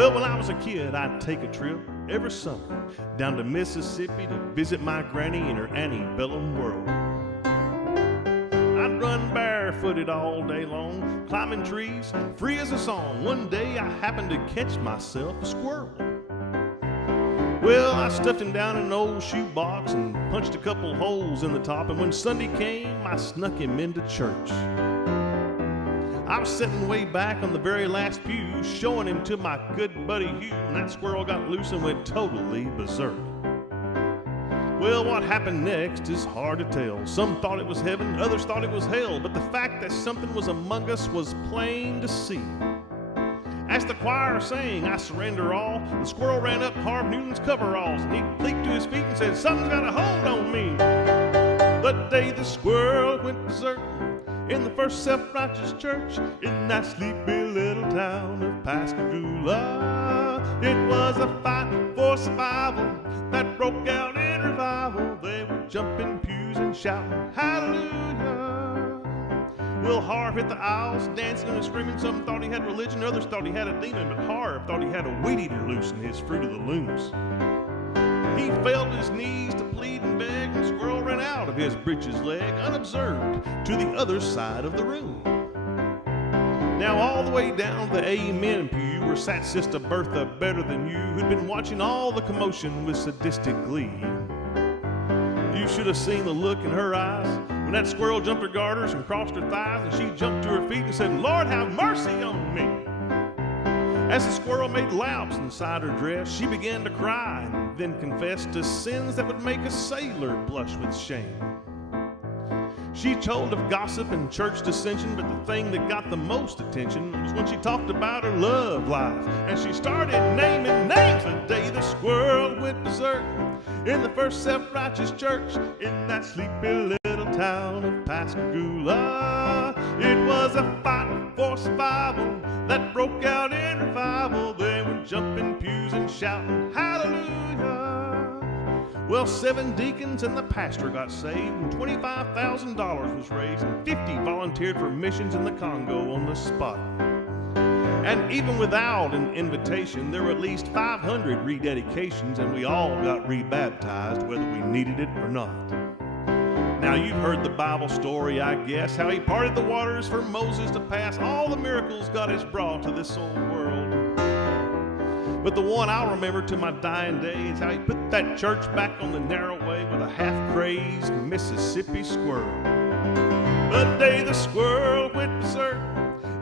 Well, when I was a kid, I'd take a trip every summer down to Mississippi to visit my granny in her antebellum world. I'd run barefooted all day long, climbing trees, free as a song. One day I happened to catch myself a squirrel. Well, I stuffed him down in an old shoebox and punched a couple holes in the top, and when Sunday came, I snuck him into church. I was sitting way back on the very last pew, showing him to my good buddy Hugh, and that squirrel got loose and went totally berserk. Well, what happened next is hard to tell. Some thought it was heaven, others thought it was hell, but the fact that something was among us was plain to see. As the choir sang, I surrender all, the squirrel ran up Harv Newton's coveralls, and he leaped to his feet and said, "Something's got a hold on me." The day the squirrel went berserk in the first self-righteous church in that sleepy little town of Pascagoula, it was a fight for survival that broke out in revival. They were jumping pews and shouting hallelujah. Well, Harv hit the aisles, dancing and screaming. Some thought he had religion, others thought he had a demon, but Harv thought he had a weed eater loose in his Fruit of the Looms. He fell to his knees to plead and beg, and the squirrel ran out of his breeches leg, unobserved, to the other side of the room. Now all the way down the amen pew, where sat Sister Bertha Better Than You, who'd been watching all the commotion with sadistic glee. You should have seen the look in her eyes when that squirrel jumped her garters and crossed her thighs, and she jumped to her feet and said, "Lord, have mercy on me." As the squirrel made louds inside her dress, she began to cry and then confessed to sins that would make a sailor blush with shame. She told of gossip and church dissension, but the thing that got the most attention was when she talked about her love life. And she started naming names the day the squirrel went berserk in the first self-righteous church in that sleepy little town of Pascagoula. It was a fight for survival that broke out in revival. They were jumping pews and shouting hallelujah. Well, 7 deacons and the pastor got saved, and $25,000 was raised, and 50 volunteered for missions in the Congo on the spot. And even without an invitation, there were at least 500 rededications, and we all got rebaptized, whether we needed it or not. Now, you've heard the Bible story, I guess, how he parted the waters for Moses to pass. All the miracles God has brought to this old world. But the one I'll remember to my dying day is how he put that church back on the narrow way with a half-crazed Mississippi squirrel. The day the squirrel went berserk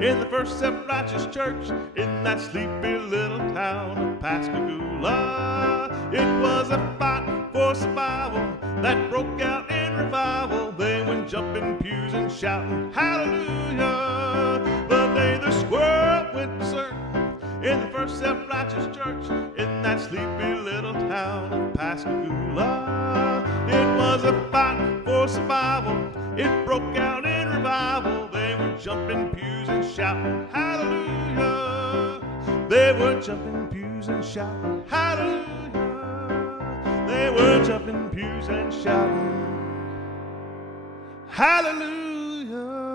in the first self-righteous church in that sleepy little town of Pascagoula. It was a fight for survival that broke out in revival. They went jumping pews and shouting hallelujah. The day the squirrel went berserk in the first self-righteous church in that sleepy little town of Pascagoula. It was a fight for survival. It broke out in revival. They were jumping pews and shouting hallelujah. They were jumping pews and shouting hallelujah. They were jumping pews and shouting hallelujah.